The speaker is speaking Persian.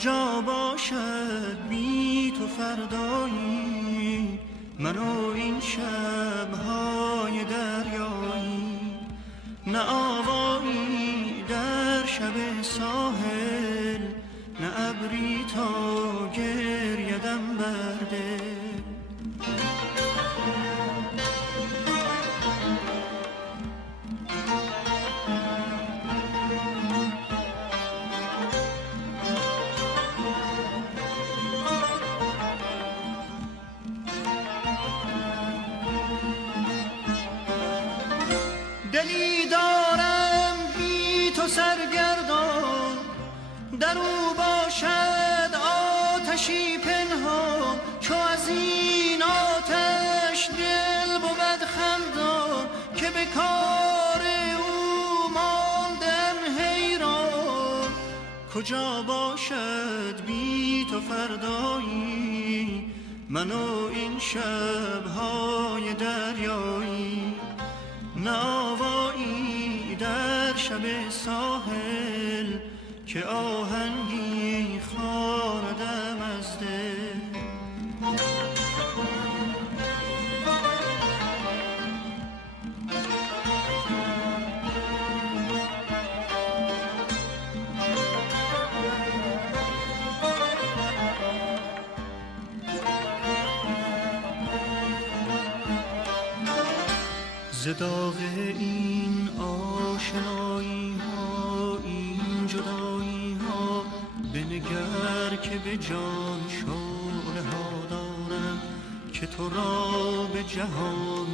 کجا باشد بی تو فردایی، من و این شب‌های دریایی، نه آوایی در شب ساحل، نه ابری تا گریدم بر دل. دلی دارم بی تو سرگردان، در او باشد آتشی پنهان، چو از این آتش دل بود خندان، که به کار او ماندم حیران. کجا باشد بی تو فردایی، من و این شب‌های دریایی، نه آوایی در شب ساحل، که آهنگی خواندم از دل. ز داغ این آشنایی ها، این جدایی ها، بنگر که به جان شعله ها دارم، که تو را به جهان